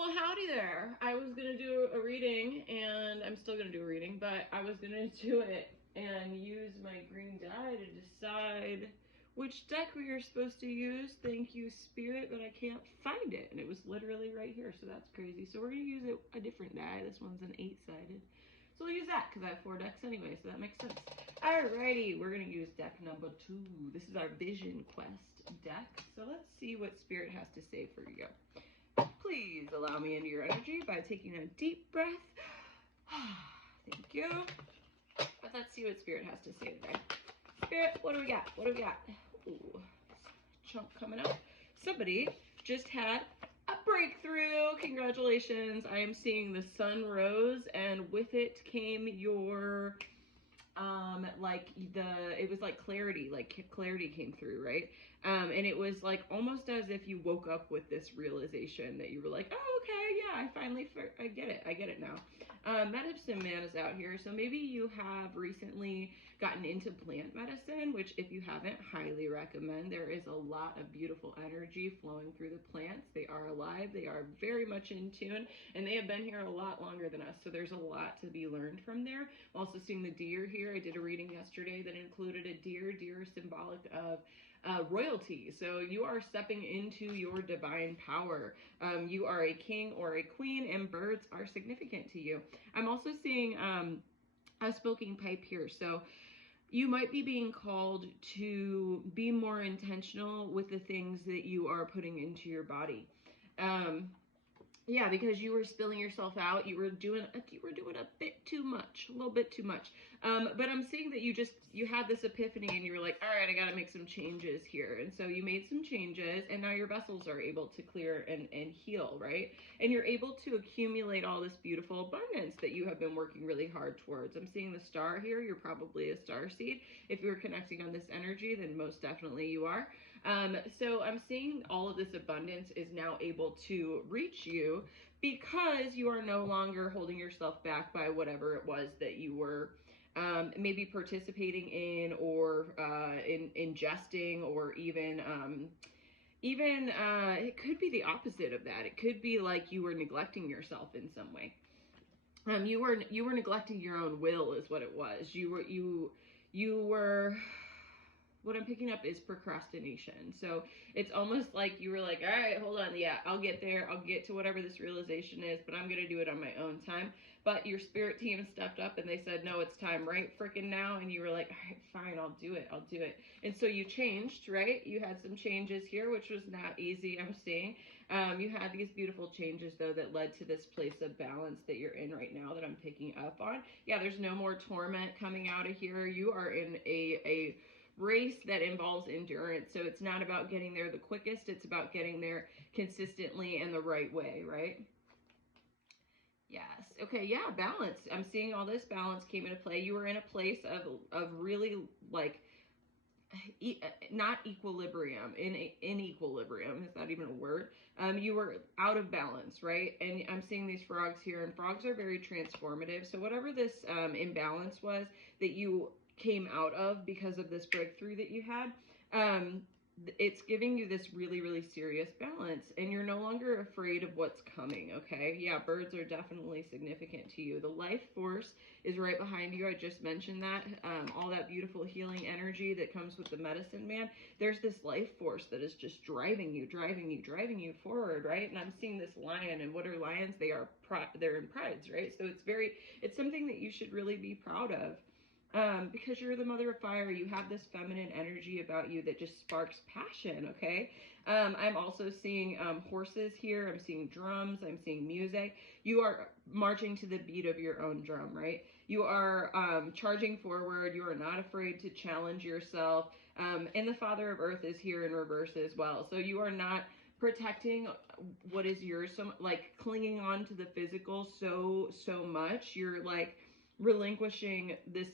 Well, howdy there. I was going to do a reading, and I'm still going to do a reading, but I was going to do it and use my green die to decide which deck we are supposed to use. Thank you, Spirit, but I can't find it. And it was literally right here, so that's crazy. So we're going to use a different die. This one's an 8-sided. So we'll use that because I have 4 decks anyway, so that makes sense. Alrighty, we're going to use deck number 2. This is our Vision Quest deck. So let's see what Spirit has to say for you. Please allow me into your energy by taking a deep breath. Thank you. But let's see what Spirit has to say today. Spirit, what do we got? What do we got? Ooh, chunk coming up. Somebody just had a breakthrough. Congratulations. I am seeing the sun rose, and with it came your it was like clarity came through, right? And it was like almost as if you woke up with this realization that you were like, oh, okay, yeah, I get it now. Medicine Man is out here, so maybe you have recently gotten into plant medicine, which if you haven't, highly recommend. There is a lot of beautiful energy flowing through the plants. They are alive, they are very much in tune, and they have been here a lot longer than us, so there's a lot to be learned from there. I'm also seeing the deer here. I did a reading yesterday that included a deer. Deer is symbolic of royalty. So you are stepping into your divine power. You are a king or a queen, and birds are significant to you. I'm also seeing a smoking pipe here. So you might be being called to be more intentional with the things that you are putting into your body. Yeah, because you were spilling yourself out. You were doing a bit too much, a little bit too much. But I'm seeing that you had this epiphany and you were like, all right, I got to make some changes here. And so you made some changes, and now your vessels are able to clear and heal, right? And you're able to accumulate all this beautiful abundance that you have been working really hard towards. I'm seeing the star here. You're probably a star seed. If you're connecting on this energy, then most definitely you are. So I'm seeing all of this abundance is now able to reach you because you are no longer holding yourself back by whatever it was that you were maybe participating in, or in ingesting, or even it could be the opposite of that. It could be like you were neglecting yourself in some way. You were neglecting your own will is what it was. You were what I'm picking up is procrastination. So it's almost like you were like, all right, hold on. Yeah, I'll get there. I'll get to whatever this realization is, but I'm going to do it on my own time. But your spirit team stepped up and they said, no, it's time right freaking now. And you were like, all right, fine, I'll do it. I'll do it. And so you changed, right? You had some changes here, which was not easy, I'm seeing. You had these beautiful changes, though, that led to this place of balance that you're in right now that I'm picking up on. Yeah, there's no more torment coming out of here. You are in a race that involves endurance. So it's not about getting there the quickest, it's about getting there consistently and the right way, right? Yes. Okay, yeah, balance. I'm seeing all this balance came into play. You were in a place of really like not equilibrium, in equilibrium, is that even a word? You were out of balance, right? And I'm seeing these frogs here, and frogs are very transformative. So whatever this imbalance was that you came out of because of this breakthrough that you had, it's giving you this really, really serious balance, and you're no longer afraid of what's coming, okay? Yeah, birds are definitely significant to you. The life force is right behind you. I just mentioned that. All that beautiful healing energy that comes with the medicine man. There's this life force that is just driving you forward, right? And I'm seeing this lion, and what are lions? They're in prides, right? So it's something that you should really be proud of. Because you're the mother of fire, you have this feminine energy about you that just sparks passion, okay? I'm also seeing horses here. I'm seeing drums. I'm seeing music. You are marching to the beat of your own drum, right? You are charging forward. You are not afraid to challenge yourself. And the Father of Earth is here in reverse as well. So you are not protecting what is yours, so like clinging on to the physical so much. You're like relinquishing this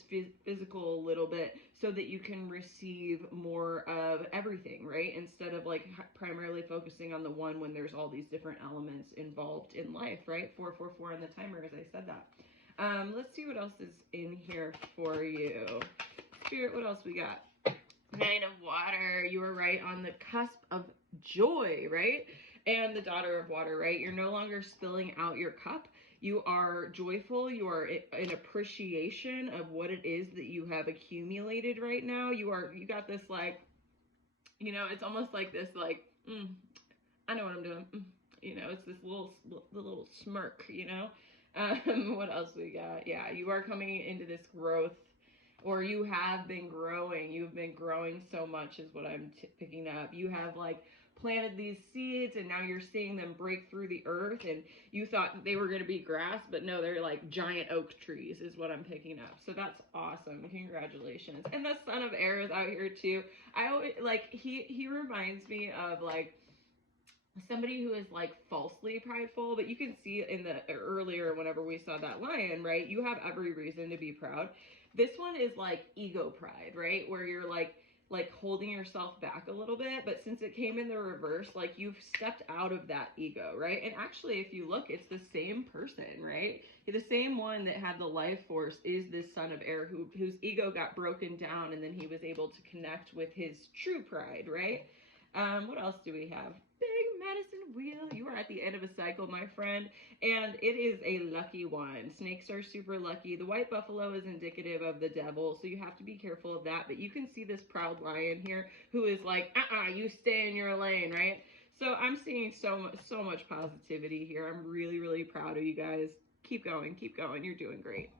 physical a little bit so that you can receive more of everything, right? Instead of like primarily focusing on the one when there's all these different elements involved in life, right? 444 on the timer, as I said that. Let's see what else is in here for you. Spirit, what else we got? Nine of Water. You are right on the cusp of joy, right? and the daughter of water, right? You're no longer spilling out your cup. You are joyful. You are in appreciation of what it is that you have accumulated right now. You got this, like, it's almost like this, like, I know what I'm doing. It's this little smirk, what else we got? Yeah, you are coming into this growth, or you have been growing. You've been growing so much is what I'm picking up. You have, like, planted these seeds, and now you're seeing them break through the earth, and you thought that they were going to be grass, but no, they're like giant oak trees is what I'm picking up. So that's awesome. Congratulations. And the son of air is out here too. I always, like, he reminds me of, like, somebody who is, like, falsely prideful, but you can see in the earlier, whenever we saw that lion, right, you have every reason to be proud. This one is like ego pride, right, where you're like holding yourself back a little bit, but since it came in the reverse, like, you've stepped out of that ego, right? And actually, if you look, it's the same person, right? The same one that had the life force is this son of air whose ego got broken down, and then he was able to connect with his true pride, right? What else do we have? Big medicine wheel. You are at the end of a cycle, my friend, and it is a lucky one. Snakes are super lucky. The white buffalo is indicative of the devil, so you have to be careful of that. But you can see this proud lion here who is like, you stay in your lane, right? So I'm seeing so much positivity here. I'm really, really proud of you guys. Keep going. You're doing great.